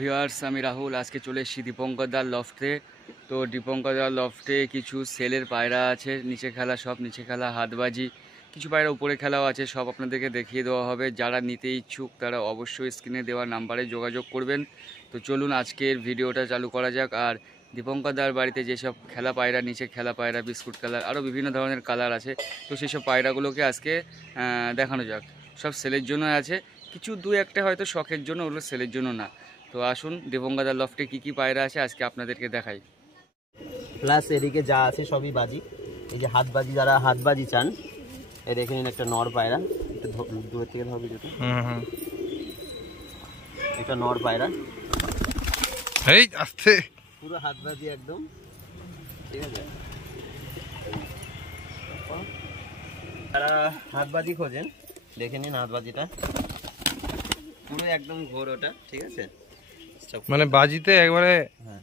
Viewers, আমি রাহুল। আজকে চলে এসেছি দীপঙ্করদার লফটে। তো দীপঙ্করদার লফটে কিছু সেলের পায়রা আছে, নিচে খেলা, সব নিচে খেলা, হাতবাজি, কিছু পায়রা উপরে খেলাও আছে, সব আপনাদেরকে দেখিয়ে দেওয়া হবে। যারা নিতে ইচ্ছুক তারা অবশ্যই স্ক্রিনে দেওয়া নাম্বারে যোগাযোগ করবেন। তো চলুন আজকের ভিডিওটা চালু করা যাক। আর দীপঙ্করদার বাড়িতে যেসব খেলা পায়রা, নিচে খেলা পায়রা, বিস্কুট কালার, আরও বিভিন্ন ধরনের কালার আছে, তো সেসব পায়রাগুলোকে আজকে দেখানো যাক। সব সেলের জন্য আছে, কিছু দু একটা হয়তো শখের জন্য, ওগুলো সেলের জন্য না। তো আসুন দীপঙ্করদার লফটে কি কি পায়রা আছে আজকে আপনাদেরকে দেখাই। প্লাস এদিকে যা আছে সবই বাজি। এই যে হাতবাজি, যারা হাতবাজি চান, এই দেখে নিন একটা নর পায়রা, একটু দূর থেকে ধরবি যেটা, একটা নর পায়রা, এই আস্তে, পুরো হাতবাজি একদম, ঠিক আছে। যারা হাতবাজি খোঁজেন দেখে নিন, হাতবাজিটা পুরো একদম ঘোর ওটা, ঠিক আছে। মানে বাজিতে একবারে। হ্যাঁ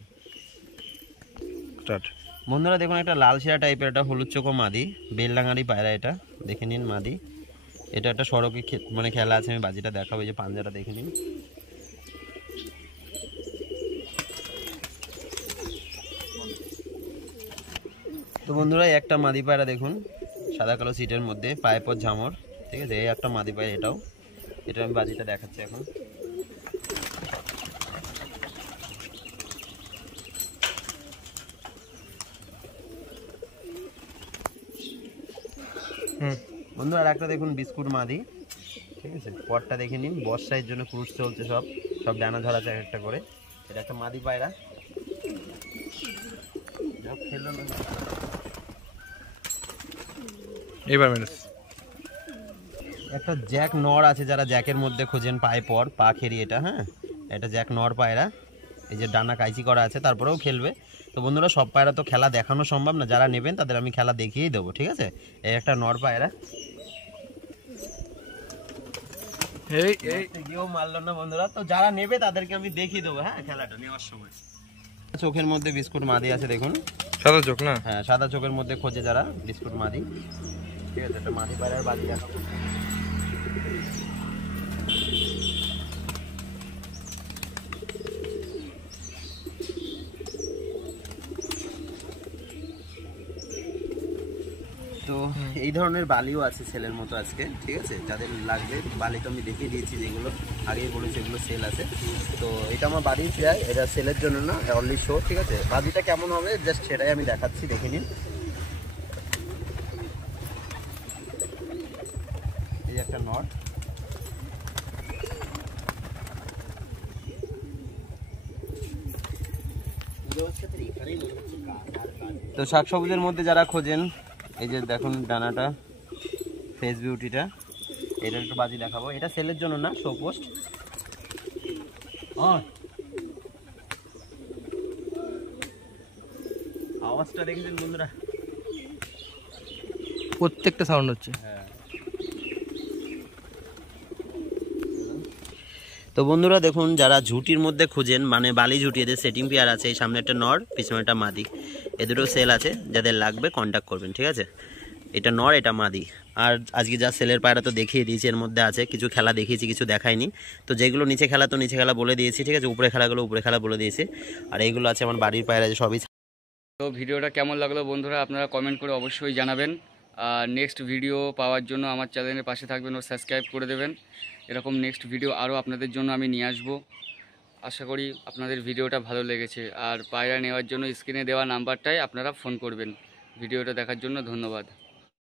স্টার্ট। বন্ধুরা দেখুন, একটা লাল শিরা টাইপের, একটা হলুদ চোখো মাদি, বেলডাঙ্গারি পায়রা, এটা দেখে নিন মাদি। এটা একটা সড়কে মানে খেলা আছে, আমি বাজিটা দেখাবো, এই যে পাঞ্জাটা দেখে নিন। তো বন্ধুরা একটা মাদি পায়রা দেখুন, সাদা কালো সিটের মধ্যে, পায়ে পর ঝামর, ঠিক আছে। এই একটা মাদি পায়রা, এটা আমি বাজিটা দেখাচ্ছি এখন। বন্ধুরা আর একটা দেখুন বিস্কুট মাদি, ঠিক আছে। পরটা দেখে নিন, বর্ষার জন্য ক্রুজ চলছে, সব ডানা ধরা আছে একটা করে। এটা একটা মাদি পায়রা, একটা জ্যাক নর আছে, যারা জ্যাকের মধ্যে খোঁজেন, পায়ে পর পা খেরি, এটা হ্যাঁ, এটা জ্যাক নর পায়রা। এই যে ডানা কাইচি করা আছে, তারপরেও খেলবে। তো বন্ধুরা সব পায়রা তো খেলা দেখানো সম্ভব না, যারা নেবেন তাদের আমি খেলা দেখিয়েই দেবো, ঠিক আছে। এই একটা নর পায়রা, গিয়েও মারলো না বন্ধুরা। তো যারা নেবে তাদেরকে আমি দেখিয়ে দেবো, হ্যাঁ, খেলাটা নেওয়ার সময়। চোখের মধ্যে বিস্কুট মাদি আছে দেখুন, সাদা চোখ না? হ্যাঁ, সাদা চোখের মধ্যে খোঁজে যারা, বিস্কুট মাদি, ঠিক আছে। একটা মাদি পায়রার বাজি দেখাবো। তো এই ধরনের বালিও আছে সেলের মতো আজকে, ঠিক আছে। যাদের লাগবে বালি তো আমি দেখিয়ে দিয়েছি, যেগুলো আগেই বলেছি এগুলো সেল আছে। তো এটা আমার বাড়ির প্রায়, এটা সেলের জন্য না, অনলি শো, ঠিক আছে। বাজিটা কেমন হবে জাস্ট সেটাই আমি দেখাচ্ছি, দেখে নিন। এই একটা নট, তো শাকসবুজের মধ্যে যারা খোঁজেন, এই যে দেখুন ডানাটা, ফেস বিউটিটা, এটা একটু বাজি দেখাবো। এটা সেলের জন্য না, শো পোস্ট। আওয়াজটা দেখেছেন বন্ধুরা, প্রত্যেকটা সাউন্ড হচ্ছে। হ্যাঁ। তো বন্ধুরা দেখুন, যারা ঝুটির মধ্যে খুঁজেন, মানে বালি ঝুটি, এদের সেটিং পেয়ার আছে। এই সামনে একটা নর, পিছনে একটা মাদি, এ দুটো সেল আছে। যাদের লাগবে কন্ট্যাক্ট করবেন, ঠিক আছে। এটা নর, এটা মাদি। আর আজকে যা সেলের পায়রা তো দেখিয়ে দিয়েছি, এর মধ্যে আছে কিছু খেলা দেখিয়েছি, কিছু দেখাইনি। তো যেগুলো নিচে খেলা তো নিচে খেলা বলে দিয়েছি, ঠিক আছে। উপরে খেলাগুলো উপরে খেলা বলে দিয়েছি। আর এইগুলো আছে আমার বাড়ির পায়রা, সবই। তো ভিডিওটা কেমন লাগলো বন্ধুরা আপনারা কমেন্ট করে অবশ্যই জানাবেন। আর নেক্সট ভিডিও পাওয়ার জন্য আমার চ্যানেলের পাশে থাকবেন ও সাবস্ক্রাইব করে দেবেন। এরকম নেক্সট ভিডিও আরও আপনাদের জন্য আমি নিয়ে আসবো। আশা করি আপনাদের ভিডিওটা ভালো লেগেছে। আর পায়রা নেওয়ার জন্য স্ক্রিনে দেওয়া নাম্বারটাই আপনারা ফোন করবেন। ভিডিওটা দেখার জন্য ধন্যবাদ।